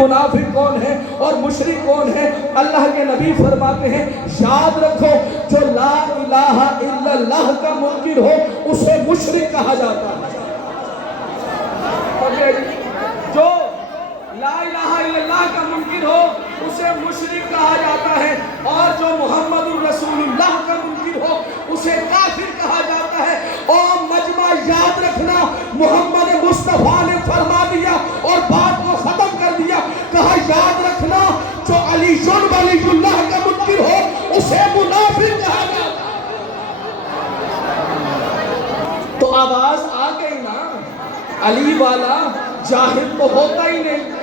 منافق کون ہے اور مشرک کون ہے؟ اللہ کے نبی فرماتے ہیں یاد رکھو جو لا الہ الا اللہ کا منکر ہو اسے مشرک کہا جاتا ہے۔ جو لا الہ الا اللہ کا منکر ہو اسے مشرک کہا جاتا ہے، اور جو محمد الرسول اللہ کا منکر ہو اسے کافر کہا جاتا ہے۔ اور مجمع یاد رکھنا، محمد مصطفیٰ نے فرما دیا اور بات کو ختم کر دیا، کہا یاد رکھنا جو علی ولی اللہ کا منکر ہو اسے منافق کہا جاتا ہے۔ تو آواز آ گئی نا، علی والا جاہل تو ہوتا ہی نہیں۔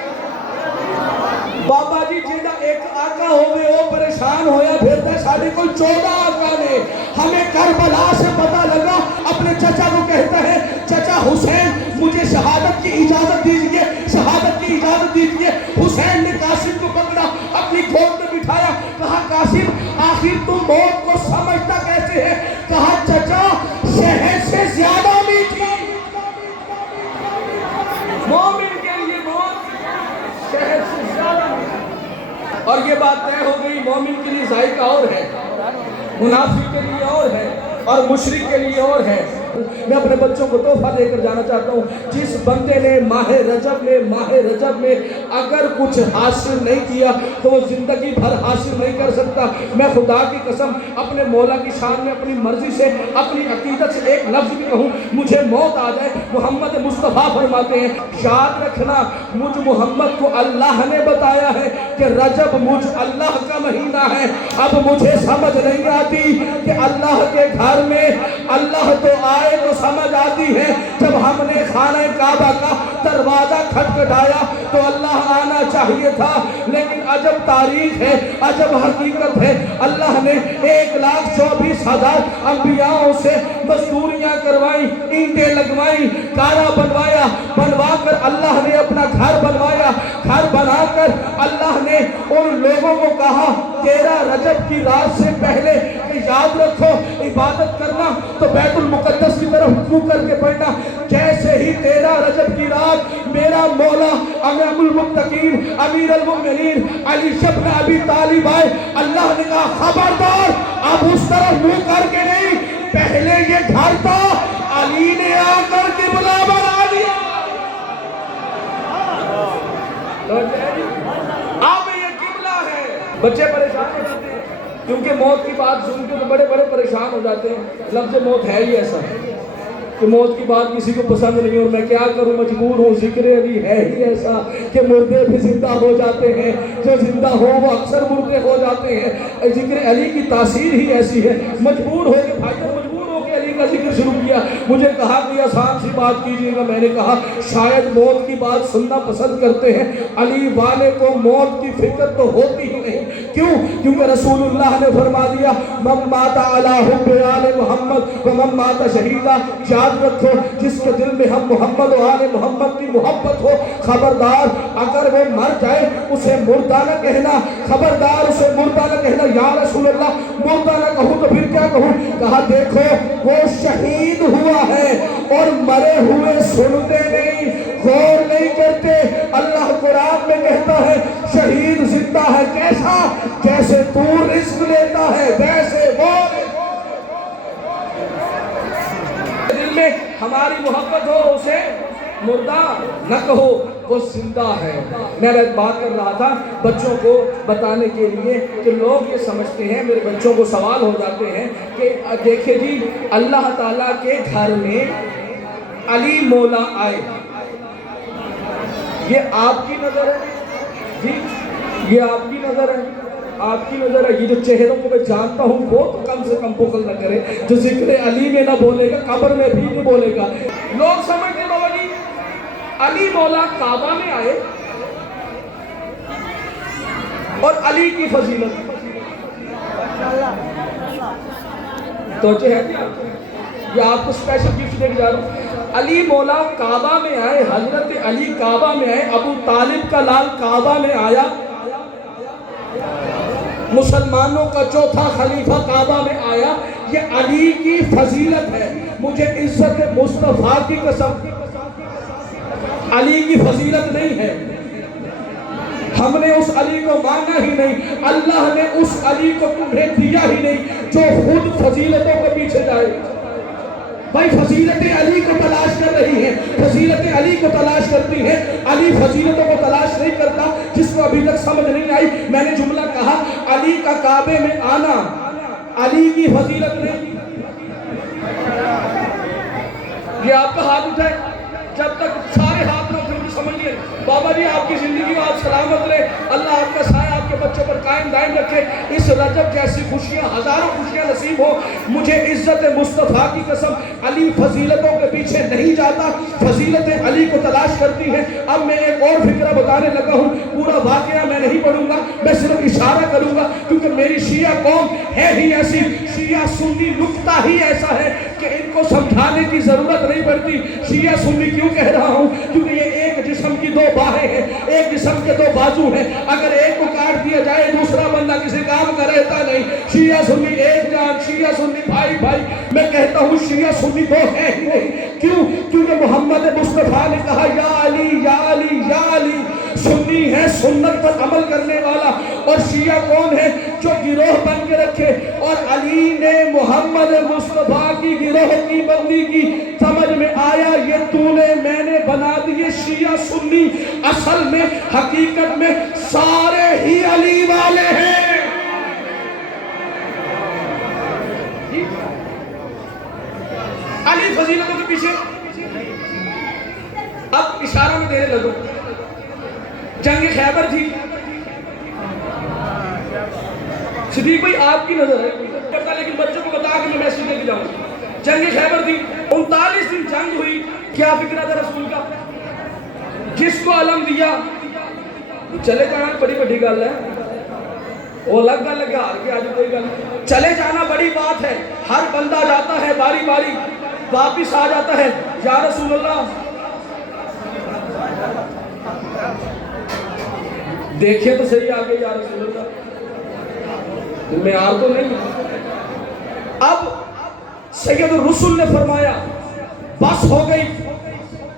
بابا جی جیڑا ایک آقا ہوئے وہ پریشان ہویا پھرتا ہے، ساڑھے کوئی 14 آقا نے۔ ہمیں کربلا سے پتہ لگا، اپنے چچا کو کہتا ہے چچا حسین مجھے شہادت کی اجازت دیجئے، شہادت کی اجازت دیجئے۔ حسین نے قاسم کو پکڑا، اپنی گود میں بٹھایا، کہا قاسم آخر تم موت کو سمجھتا کیسے ہے؟ کہا چچا شہد سے زیادہ میٹھی، مومن کے لیے موت شہد سے زیادہ میٹھی۔ اور یہ بات طے ہو گئی، مومن کے لیے ذائقہ اور ہے، منافق کے لیے اور ہے، اور مشرک کے لیے اور ہے۔ میں اپنے بچوں کو تحفہ دے کر جانا چاہتا ہوں، جس بندے نے ماہ رجب میں اگر کچھ حاصل نہیں کیا تو وہ زندگی بھر حاصل نہیں کر سکتا۔ میں خدا کی قسم اپنے مولا کی شان میں اپنی مرضی سے اپنی عقیدت سے ایک لفظ بھی کہوں، مجھے موت آ جائے، محمد مصطفیٰ فرماتے ہیں یاد رکھنا مجھ محمد کو اللہ نے بتایا ہے کہ رجب مجھ اللہ کا مہینہ ہے۔ اب مجھے سمجھ نہیں آتی کہ اللہ کے گھر میں اللہ تو آئے تو سمجھ آتی ہے، جب ہم نے خانہ کعبہ کا دروازہ کھٹکھٹایا تو اللہ آنا چاہیے تھا، لیکن عجب تاریخ ہے، عجب حقیقت ہے، اللہ نے 1,24,000 انبیاءوں سے مزدوریاں کروائیں، اینٹیں لگوائیں، کارا بنوایا، بنوا کر اللہ نے اپنا گھر بنوایا، گھر بنا کر اللہ نے ان لوگوں کو کہا 13 رجب کی رات سے پہلے کہ یاد رکھو عبادت کرنا تو بیت المقدس کی طرف رجوع کر کے پڑھنا۔ جیسے ہی 13 رجب کی رات میرا مولا امام المتقین امیر المؤمنین علی بن ابی طالب آئے، اللہ نے کہا خبردار اب اس طرف منہ کر کے نہیں، پہلے یہ گھر تھا، علی نے آ کر کے بلا بنا دیا۔ اب یہ قبلہ ہے۔ بچے پریشان ہو جاتے ہیں کیونکہ موت کی بات سن کے تو بڑے پریشان ہو جاتے ہیں۔ لفظ موت ہے ہی ایسا کہ موت کی بات کسی کو پسند نہیں، اور میں کیا کروں مجبور ہوں، ذکر علی ہے ہی ایسا کہ مردے بھی زندہ ہو جاتے ہیں، جو زندہ ہو وہ اکثر مردے ہو جاتے ہیں۔ ذکر علی کی تاثیر ہی ایسی ہے، مجبور ہو کے بھائی مجبور ہو کے علی کا ذکر شروع کیا۔ مجھے کہا کہ آسان سی بات کیجئے گا، میں نے کہا شاید موت کی بات سننا پسند کرتے ہیں، علی والے کو موت کی فکر تو ہوتی ہی نہیں۔ کیوں؟ کیونکہ رسول اللہ نے فرما دیا من مات علی حب آل محمد ومن مات شہیدہ۔ یاد رکھو جس کے دل میں ہم محمد و آل محمد کی محبت ہو، خبردار اگر وہ مر جائے اسے مردہ نہ کہنا، خبردار اسے مردہ نہ کہنا۔ یا رسول اللہ مردہ نہ کہوں تو پھر کیا کہوں؟ کہا دیکھو وہ شہید ہوا ہے اور مرے ہوئے سنتے نہیں، غور نہیں کرتے۔ اللہ قرآن میں کہتا ہے شہید زندہ ہے کیسا؟ جیسے تو رزق لیتا ہے ویسے وہ دل میں ہماری محبت ہو اسے مردہ نہ کہو، وہ زندہ ہے۔ میں بات کر رہا تھا بچوں کو بتانے کے لیے کہ لوگ یہ سمجھتے ہیں، میرے بچوں کو سوال ہو جاتے ہیں کہ دیکھیں جی اللہ تعالیٰ کے گھر میں علی مولا آئے، یہ آپ کی نظر ہے جی، یہ آپ کی نظر ہے، آپ کی نظر ہے۔ یہ جو چہروں کو میں جانتا ہوں وہ تو کم سے کم بخل نہ کرے، جو ذکر علی میں نہ بولے گا قبر میں بھی نہیں بولے گا۔ لوگ سمجھتے ہیں بابا جی علی مولا کعبہ میں آئے اور علی کی فضیلت توجہ ہے کیا؟ یہ آپ کو اسپیشل گفٹ دے کے جا رہا ہوں۔ علی مولا کعبہ میں آئے، حضرت علی کعبہ میں آئے، ابو طالب کا لال کعبہ میں آیا، مسلمانوں کا چوتھا خلیفہ کعبہ میں آیا۔ یہ علی کی فضیلت ہے، مجھے عزت مصطفیٰ کی قسم علی کی فضیلت نہیں ہے۔ ہم نے اس علی کو مانا ہی نہیں، اللہ نے اس علی کو تمہیں دیا ہی نہیں جو خود فضیلتوں کے پیچھے جائے۔ بھائی فضیلت علی کو تلاش کر رہی ہیں، فضیلت علی کو تلاش کرتی ہیں، علی فضیلتوں کو تلاش نہیں کرتا۔ جس کو ابھی تک سمجھ نہیں آئی، میں نے جملہ کہا علی کا کعبے میں آنا علی کی فضیلت نہیں۔ یہ آپ کا ہاتھ اٹھائے، جب تک سارے ہاتھ نہ اٹھیں سمجھئے بابا جی آپ کی زندگی میں آپ سلامت رہے، اللہ آپ کا سایہ آپ کے بچوں پر قائم دائم رکھے، اس رجب جیسی خوشیاں ہزاروں خوشیاں نصیب ہو۔ مجھے عزت مصطفیٰ کی قسم علی فضیلتوں کے پیچھے نہیں جاتا، فضیلت علی کو تلاش کرتی ہے۔ اب میں ایک اور فکرہ بتانے لگا ہوں، پورا واقعہ میں نہیں پڑھوں گا، میں صرف اشارہ کروں گا، کیونکہ میری شیعہ قوم ہے ہی ایسی، شیعہ سنی نکتہ ہی ایسا ہے کہ ان کو سمجھانے کی ضرورت نہیں پڑتی۔ شیعہ سنی کیوں کہہ رہا ہوں؟ کیونکہ یہ ایک جسم کی دو باہیں ہیں، ایک جسم کے دو بازو ہیں، اگر ایک کو کاٹ دیا جائے دوسرا بندہ کسی کام کا رہتا نہیں۔ شیعہ سنی ایک جان، شیعہ سنی بھائی بھائی۔ میں کہتا ہوں شیعہ سنی دو ہے ہی نہیں، کیوں؟ کیونکہ محمد مصطفیٰ نے کہا یا علی یا علی یا علی۔ سنی ہے سنت پر عمل کرنے والا، اور شیعہ کون ہے؟ جو گروہ بن کے رکھے، اور علی نے محمد مصطفیٰ کی گروہ کی بندی کی۔ سمجھ میں آیا؟ یہ تو نے میں نے بنا دیے شیعہ سنی، اصل میں حقیقت میں سارے ہی علی والے ہیں۔ علی فضیلتوں کے پیچھے اب اشارہ میں دینے لگو۔ جنگ خیبر تھی، صدیق بھائی آپ کی نظر ہے لیکن بچوں کو بتا کہ میں میسیج دے کے جاؤں۔ جنگ خیبر تھی، 39 دن جنگ ہوئی۔ کیا فکرہ تھا رسول کا؟ جس کو علم دیا چلے جانا بڑی بڑی گل ہے، وہ لگ گل لگا ہار کے آج کوئی گل، چلے جانا بڑی بات ہے۔ ہر بندہ جاتا ہے باری باری، واپس آ جاتا ہے، یا رسول اللہ دیکھیں تو صحیح آگے، یا رسول اللہ معیار تو نہیں۔ اب سید الرسل نے فرمایا بس ہو گئی،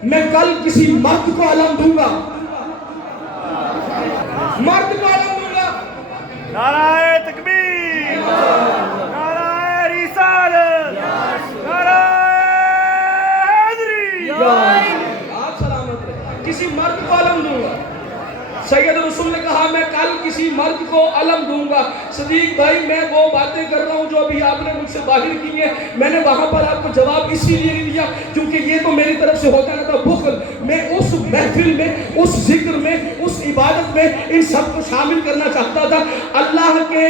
میں کل کسی مرد کو علم دوں گا، مرد کو علم دوں گا۔ نعرہ تکبیر، نعرہ رسالت، نعرہ حیدری۔ آپ سلامت رہے، کسی مرد کو علم دوں گا۔ سید رسول نے کہا میں کل کسی مرد کو علم دوں گا۔ صدیق بھائی میں وہ باتیں کر رہا ہوں جو ابھی آپ نے مجھ سے باہر کی ہیں، میں نے وہاں پر آپ کو جواب اسی لیے نہیں دیا کیونکہ یہ تو میری طرف سے ہوتا نہ تھا بخل۔ میں اس محفل میں، اس ذکر میں، اس عبادت میں ان سب کو شامل کرنا چاہتا تھا۔ اللہ کے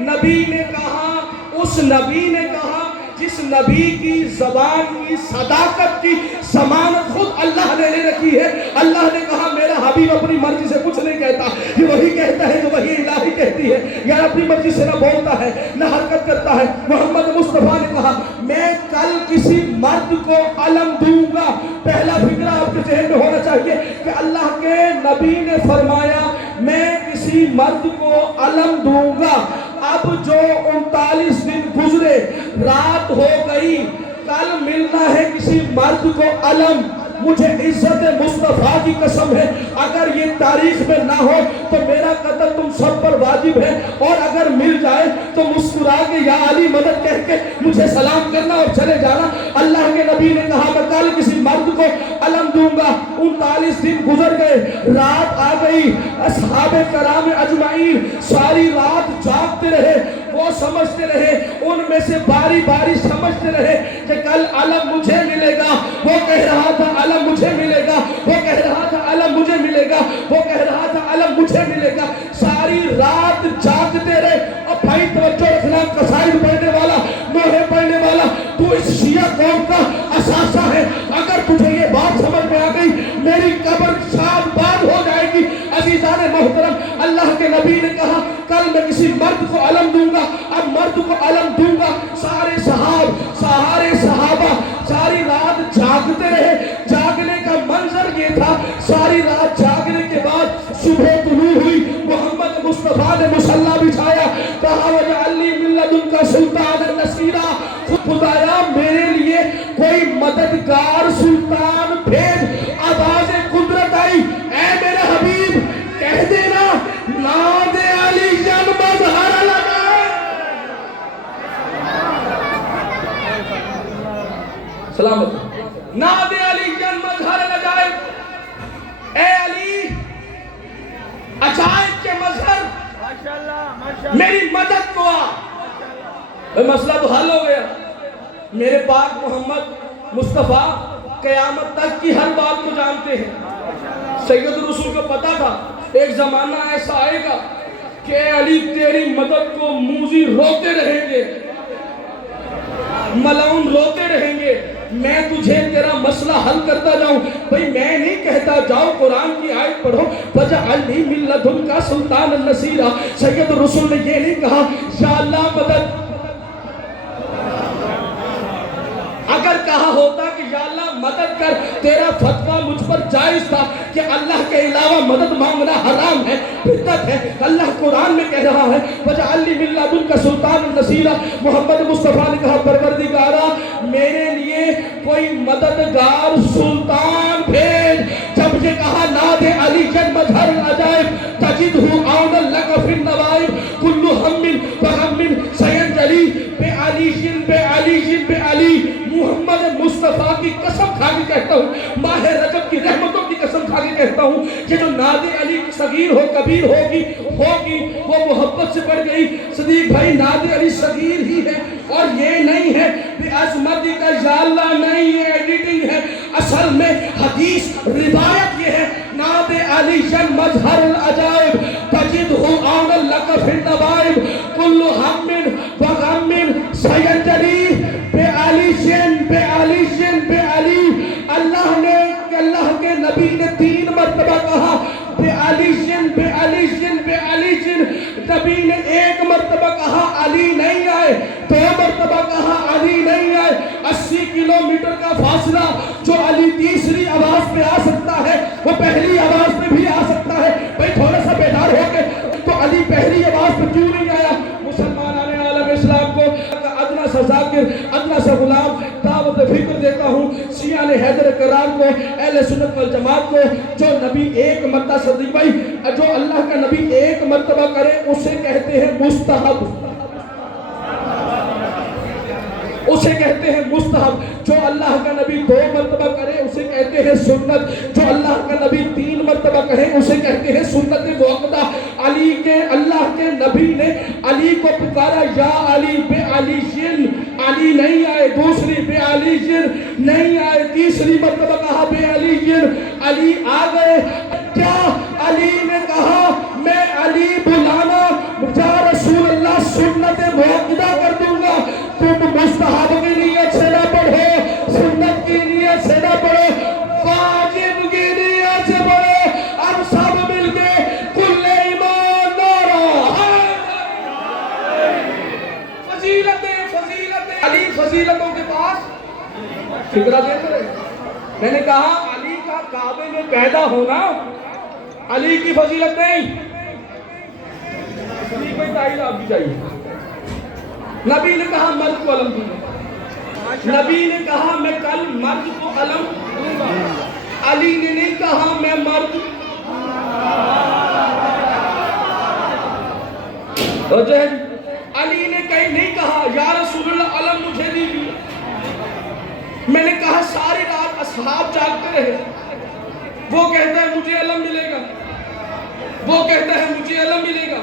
نبی نے کہا، اس نبی نے کہا جس نبی کی زبان کی صداقت کی ضمانت خود اللہ نے لے رکھی ہے۔ اللہ نے کہا میرا حبیب اپنی مرضی سے کچھ نہیں کہتا، یہ وہی کہتا ہے جو وہی الہی کہتی ہے، یا اپنی مرضی سے نہ بولتا ہے نہ حرکت کرتا ہے۔ محمد مصطفیٰ نے کہا میں کل کسی مرد کو علم دوں گا۔ پہلا فکرہ آپ کے ذہن میں ہونا چاہیے کہ اللہ کے نبی نے فرمایا میں کسی مرد کو علم دوں گا۔ اب جو 39 دن گزرے، رات ہو گئی، کل ملنا ہے کسی مرد کو علم۔ مجھے عزت مصطفیٰ کی قسم ہے اگر یہ تاریخ میں نہ ہو تو میرا قتل تم سب پر واجب ہے، اور اگر مل جائے تو مسکرا کے یا علی مدد کہہ کے مجھے سلام کرنا اور چلے جانا۔ اللہ کے نبی نے کہا میں کل کسی مرد کو علم دوں گا۔ 39 دن گزر گئے، رات آ گئی، اصحاب کرام اجمعین ساری رات جاگتے رہے، وہ سمجھتے رہے، ان میں سے باری باری سمجھتے رہے کہ کل علم مجھے ملے گا۔ وہ کہہ رہا تھا علم مجھے ملے گا، وہ کہہ رہا تھا علم مجھے ملے گا، وہ کہہ رہا تھا علم مجھے ملے گا۔ ساری رات جاگتے رہے۔ اور بھائی توجہ رکھنا، قصائد پڑھنے والا، نوحے پڑھنے والا، تو اس شیعہ قوم کا اثاثہ ہے۔ اگر تجھے یہ بات سمجھ میں آ گئی میری قبر شاد باد ہو جائے گی۔ عزیزان محترم، اللہ کے نبی نے کہا کل میں کسی مرد کو علم دوں گا۔ اب مرد کو علم دوں گا، سارے صحابہ ساری رات جاگتے رہے۔ جاگنے کا منظر یہ تھا، ساری رات جاگنے کے بعد صبح طلوع ہوئی، محمد مصطفیٰ نے مصلی بچھایا، کہا وَجَعَلْ لِي مِن لَّدُنْكَ سُلْطَانًا نَصِيرًا، خدایا میرے لیے کوئی مددگار سلطان بھیج۔ آواز قدرت آئی، اے میرے حبیب کہہ دینا میری مدد کو آ. مسئلہ تو حل ہو گیا. میرے پاک محمد مصطفیٰ قیامت تک کی ہر بات کو جانتے ہیں. سید الرسول کو پتا تھا ایک زمانہ ایسا آئے گا کہ اے علی تیری مدد کو موذی روتے رہیں گے, ملعون روتے رہیں گے, میں تجھے تیرا مسئلہ حل کرتا جاؤں. بھئی میں نہیں کہتا جاؤ قرآن کی آیت پڑھو وَجَعَلْنِي مِن لَّدُنْكَ سُلْطَانًا نَصِيرًا. سید الرسول نے یہ نہیں کہا یا اللہ مدد. اگر کہا ہوتا کہ یا اللہ مدد کر, تیرا فتویٰ مجھ پر جائز تھا کہ اللہ کے علاوہ مدد مانگنا حرام ہے, بدعت ہے. اللہ قرآن میں کہہ رہا ہے وَجَعَلْنِي مِن لَّدُنْكَ سُلْطَانًا نَصِيرًا. محمد مصطفیٰ نے کہا پروردگارا میرے لیے کوئی مددگار سلطان بھیج. جب یہ کہا ناد علی جن مظہر العجائب تجدہ عونا لک فی النوائب کل ہم وغم سینجلی بعلی بعلی. محمد مصطفیٰ کی قسم کھا کے کہتا ہوں, ماہ رجب کی رحمتوں کی قسم کھا کے کہتا ہوں کہ جو ناد علی صغیر ہو کبیر ہوگی وہ محبت سے بڑھ گئی. صدیق بھائی ناد علی صغیر ہی ہے, اور یہ نہیں ہے کہ عظمتی کا یا اللہ نہیں, یہ ایڈیٹنگ ہے. اصل میں حدیث روایت یہ ہے ناد علی جن مظہر العجائب تجدہ عونا لک فی النوائب کل ہم وغم سینجلی بعلی. اللہ کے نبی نے 3 مرتبہ کہا بعلی. نبی نے 1 مرتبہ کہا علی نہیں آئے, 2 مرتبہ کہا علی نہیں آئے. 80 کلومیٹر کا فاصلہ جو علی تیسری آواز پہ آ سکتا ہے وہ پہلی آواز پہ بھی آ سکتا ہے. بھئی تھوڑا سا بیدار ہو کے تو علی پہلی آواز پہ کیوں نہیں آیا؟ مسلمان عالم اسلام کو ادنا سا ذاکر, ادنا سا غلام دعوت فکر دیتا ہوں. شیعہ نے حیدر کرام کو, اہل سنت والجماعت کو, جو نبی 1 مرتبہ, صدیق بھائی جو اللہ کا نبی 1 مرتبہ کرے اسے کہتے ہیں مستحب, اسے کہتے ہیں مستحب. جو اللہ کا نبی 2 مرتبہ کرے اسے کہتے ہیں سنت. جو اللہ کا نبی 3 مرتبہ کہے اسے کہتے ہیں سنت موقدہ. اللہ کے نبی نے علی کو پکارا یا علی بعلی جن, علی نہیں آئے. دوسری بعلی جن نہیں آئے. تیسری مرتبہ کہا بعلی جن, علی آ گئے. کیا علی نے کہا میں علی بلانا یا رسول اللہ سنت موقدہ کر دوں گا, تم مستحب کی نیت سے نہ پڑھو, سنت کی نیت سے نہ پڑھو, واجب کی نیت سے پڑھو. اب سب مل کے کل ایمان نعرہ فضیلتیں علی فضیلتوں کے پاس فکرہ دیتے رہے. میں نے کہا علی کا کعبے میں پیدا ہونا علی کی فضیلت نہیں. علی کوئی تعین آپ کی چاہیے. نبی نے کہا مرد کو علم دوں گا, نبی نے کہا میں کل مرد کو علم دوں گا. علی نے نہیں کہا میں مرد. علی نے کہیں نہیں کہا یا رسول اللہ علم مجھے دیجیے. میں نے کہا ساری رات اصحاب جاگتے رہے. وہ کہتا ہے مجھے علم ملے گا, وہ کہتا ہے مجھے علم ملے گا,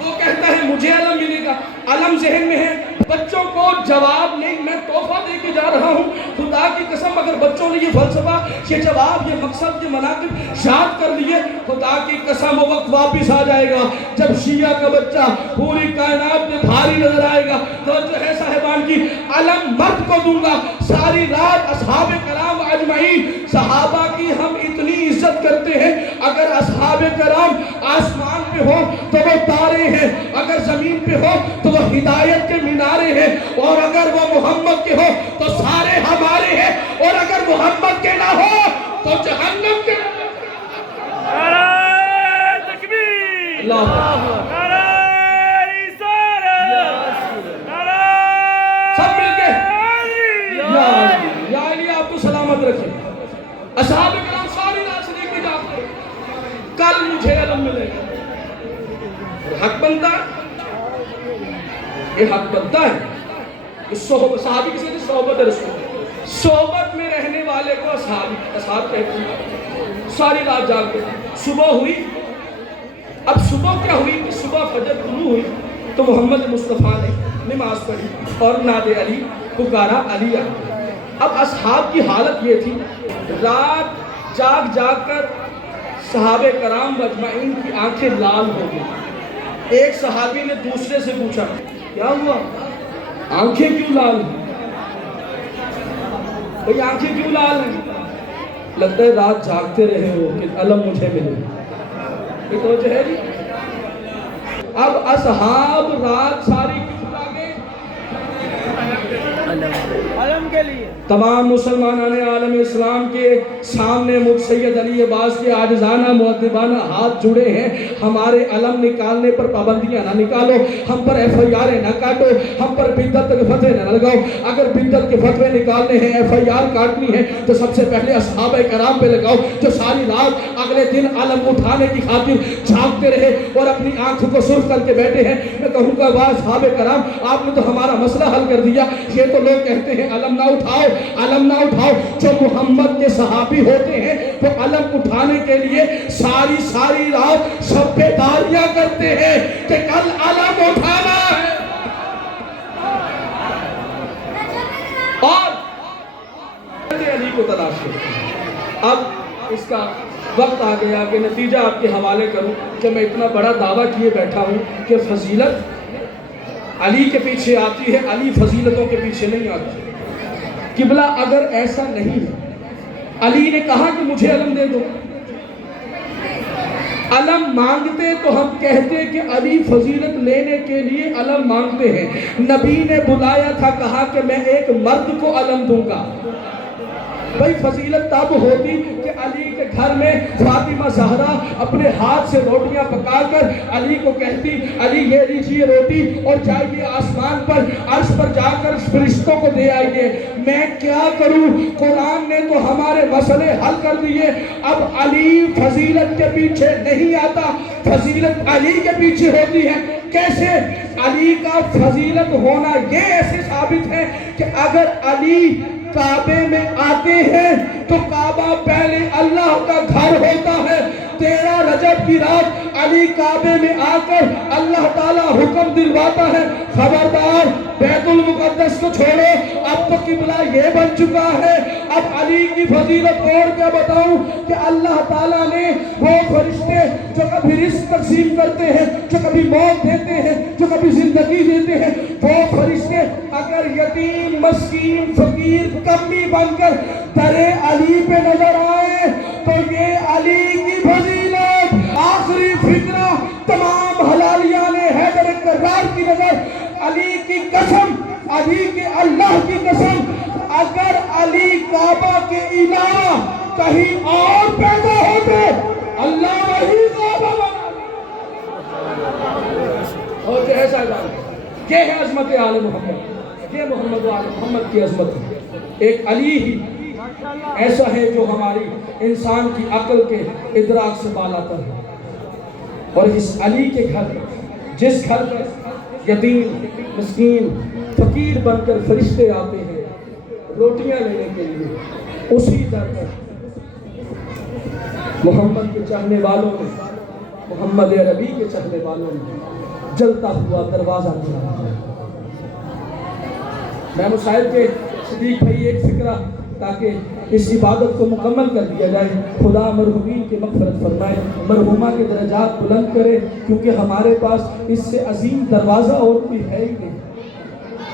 وہ کہتا ہے مجھے علم ملے گا. علم ذہن میں ہے, بچوں کو جواب نہیں, میں تحفہ دے کے جا رہا ہوں. خدا کی قسم اگر بچوں نے یہ فلسفہ, یہ جواب, یہ مقصد, یہ مناقب یاد کر لیے, خدا کی قسم وہ وقت واپس آ جائے گا جب شیعہ کا بچہ پوری کائنات میں بھاری نظر آئے گا. تو جو ہے صاحبان کی علم مرد کو دوں گا. ساری رات اصحاب کرام اجمعین, صحابہ کی ہم اتنی عزت کرتے ہیں. اگر اصحاب کرام آسمان پہ ہو تو وہ تارے ہیں, اگر زمین پہ ہو تو وہ ہدایت کے مینارے ہیں, اور اگر وہ محمد کے ہو تو سارے ہمارے ہیں, اور اگر محمد کے نہ ہو تو جہنم کے. نعرہ تکبیر, نعرہ رسالت, نعرہ سب مل کے یا علی آپ کو سلامت رکھے. اصحاب کرام ساری رات صدیق میں جاتے, کل مجھے علم ملے گا. حق بنتا ہے, یہ حق بنتا ہے. صحابی کسی نے صحبت رسول, صحبت میں رہنے والے کو اصحاب کہتے ہیں. ساری رات جاگتے, صبح ہوئی. اب صبح کیا ہوئی کہ صبح فجر شروع ہوئی تو محمد مصطفیٰ نے نماز پڑھی اور ناد علی پکارا، علی آ۔ اب اصحاب کی حالت یہ تھی، رات جاگ جاگ کر صحابہ کرام مجمعین کی آنکھیں لال ہو گئی۔ ایک صحابی نے دوسرے سے پوچھا، کیا ہوا؟ آنکھیں کیوں لال ہیں؟ بھئی آنکھیں کیوں لال ہیں؟ لگتا ہے رات جاگتے رہے ہو کہ علم مجھے ملے۔ یہ تو جو ہے جی، اب اصحاب رات ساری کیوں جاگے؟ علم کے لیے تمام مسلمانان عالم اسلام کے سامنے مجھ سید علی عباس کے عاجزانہ مؤدبانہ ہاتھ جڑے ہیں۔ ہمارے علم نکالنے پر پابندیاں نہ نکالو، ہم پر ایف آئی آر نہ کاٹو، ہم پر بدعت کے فتوے نہ لگاؤ۔ اگر بدعت کے فتوے نکالنے ہیں، ایف آئی آر کاٹنی ہے تو سب سے پہلے اصحابہ کرام پہ لگاؤ، جو ساری رات اگلے دن علم اٹھانے کی خاطر جھانکتے رہے اور اپنی آنکھوں کو سرخ کر کے بیٹھے ہیں۔ میں کہوں گا واہ اصحابہ کرام، آپ نے تو ہمارا مسئلہ حل کر دیا۔ یہ تو لوگ کہتے ہیں علم نہ اٹھاؤ، علم نہ اٹھاؤ۔ جو محمد کے صحابی ہوتے ہیں وہ علم اٹھانے کے لیے ساری رات سب بیداریاں کرتے ہیں کہ کل علم اٹھانا ہے۔ اور علی کو تلاش کرتے۔ اب اس کا وقت آ گیا کہ نتیجہ آپ کے حوالے کروں کہ میں اتنا بڑا دعویٰ کیے بیٹھا ہوں کہ فضیلت علی کے پیچھے آتی ہے، علی فضیلتوں کے پیچھے نہیں آتی۔ قبلہ اگر ایسا نہیں ہے، علی نے کہا کہ مجھے علم دے دو، علم مانگتے تو ہم کہتے کہ علی فضیلت لینے کے لیے علم مانگتے ہیں۔ نبی نے بلایا تھا، کہا کہ میں ایک مرد کو علم دوں گا۔ بھئی فضیلت تب ہوتی کہ علی کے گھر میں فاطمہ زہرا اپنے ہاتھ سے روٹیاں پکا کر علی کو کہتی، علی یہ لیجیے روٹی اور جائیے آسمان پر، عرش پر جا کر فرشتوں کو دے آئیے۔ میں کیا کروں؟ قرآن نے تو ہمارے مسئلے حل کر دیے۔ اب علی فضیلت کے پیچھے نہیں آتا، فضیلت علی کے پیچھے ہوتی ہے۔ کیسے؟ علی کا فضیلت ہونا یہ ایسے ثابت ہے کہ اگر علی کعبے میں آتے ہیں تو کعبہ پہلے اللہ کا گھر ہوتا ہے۔ 13 رجب کی رات علی کعبے میں آ کر اللہ تعالیٰ حکم دلواتا ہے، خبردار بیت المقدس کو چھوڑو، اب تو قبلہ یہ بن چکا ہے۔ اب علی کی فضیلت اور کیا بتاؤں کہ اللہ تعالیٰ نے وہ فرشتے جو کبھی رزق تقسیم کرتے ہیں، جو کبھی موت دیتے ہیں، جو کبھی زندگی دیتے ہیں، وہ فرشتے اگر یتیم مسکین فقیر کمی بن کر در علی پہ نظر آئے تو یہ علی کی فضیلت۔ آخری فکرہ تمام حلالیان حیدر کرار کی نظر، علی کی قسم، علی کے اللہ کی قسم، اگر علی کعبہ کے علاوہ کہیں اور پیدا ہوتے اللہ وہی کعبہ بنا اور ایسا جانا۔ یہ ہے عظمت آل محمد، یہ محمد و آل محمد کی عظمت ہے۔ ایک علی ہی ایسا ہے جو ہماری انسان کی عقل کے ادراک سے بالاتر ہے۔ اور اس علی کے گھر، جس گھر پر یتیم مسکین فقیر بن کر فرشتے آتے ہیں روٹیاں لینے کے لیے، اسی در پر محمد کے چاہنے والوں نے، محمد عربی کے چاہنے والوں نے جلتا ہوا دروازہ کھولا۔ میں صاحب کے صدیق بھائی ایک فکرہ تاکہ اس عبادت کو مکمل کر دیا جائے، خدا مرحومین کی مغفرت فرمائے، مرحومہ کے درجات بلند کرے، کیونکہ ہمارے پاس اس سے عظیم دروازہ اور کوئی ہے ہی نہیں۔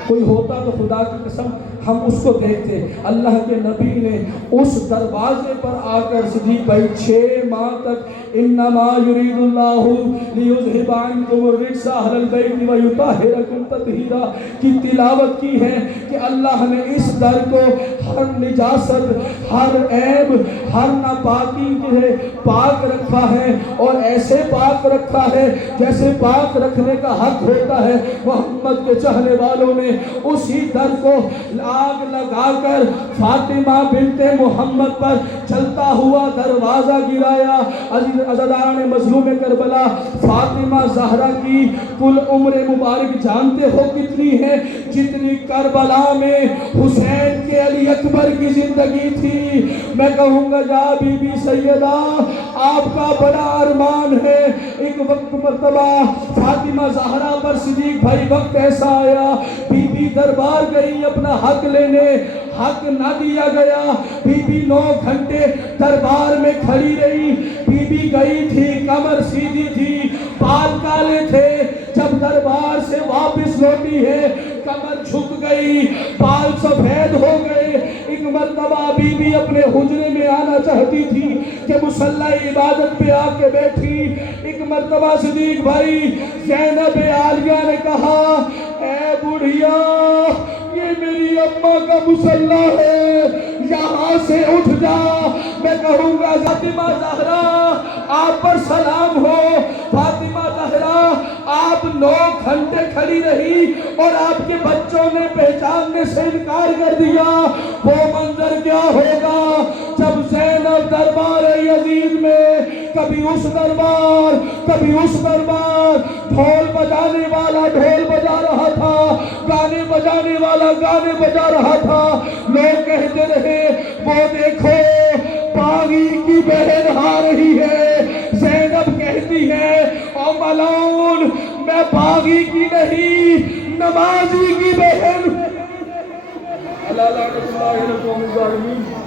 کوئی ہوتا تو خدا کی قسم ہم اس کو دیکھتے۔ اللہ کے نبی نے اس دروازے پر آ کر صدیق بھائی 6 ماہ تک انما یرید اللہ لیذھب عنکم الرجس اہل البیت ویطہرکم تطہیرا کی تلاوت کی ہے کہ اللہ نے اس در کو ہر نجاست، ہر عیب، ہر ناپاکی سے پاک رکھا ہے، اور ایسے پاک رکھا ہے جیسے پاک رکھنے کا حق ہوتا ہے۔ محمد کے چاہنے والوں نے اسی در کو آگ لگا کر فاطمہ بنت محمد پر چلتا ہوا دروازہ گرایا۔ عزیزان مظلوم کربلا، فاطمہ زہرا کی کل عمر مبارک جانتے ہو کتنی ہے؟ جتنی کربلا میں حسین کے علی اکبر کی زندگی تھی۔ میں کہوں گا یا بی بی سیدہ، آپ کا بڑا ارمان ہے ایک وقت مرتبہ فاطمہ زہرا پر صدیق بھائی وقت ایسا آیا، بی بی دربار گئی اپنا حق لینے، حق نہ دیا گیا، بی بی 9 گھنٹے دربار میں کھڑی رہی، بی بی گئی تھی، کمر سیدھی تھی، بال کالے تھے، جب دربار سے واپس لوٹی ہے کمر جھک گئی، بال سفید ہو گئے۔ ایک مرتبہ بی بی اپنے حجرے میں آنا چاہتی تھی کہ مصلی عبادت پہ آ کے بیٹھی، ایک مرتبہ صدیق بھائی زینب عالیہ نے کہا اے بڑھیا یہ میری اماں کا مصلی ہے، یہاں سے اٹھ جا، میں کہوں گا فاطمہ زہرا آپ پر سلام ہو۔ فاطمہ زہرا آپ 9 گھنٹے کھڑی رہی اور آپ کے بچوں نے پہچاننے سے انکار کر دیا، وہ منظر کیا ہوگا جب زینب دربار یزید میں کبھی اس دربار کبھی اس دربار، ڈھول بجانے والا ڈھول بجا رہا تھا، گانے بجانے والا گانے بجا رہا تھا، لوگ کہتے رہے وہ دیکھو باغی کی بہن آ رہی ہے، زینب کہتی ہے او ملعون میں باغی کی نہیں نمازی کی بہن۔ اللہ لعنت اللہ علی القوم الظالمین۔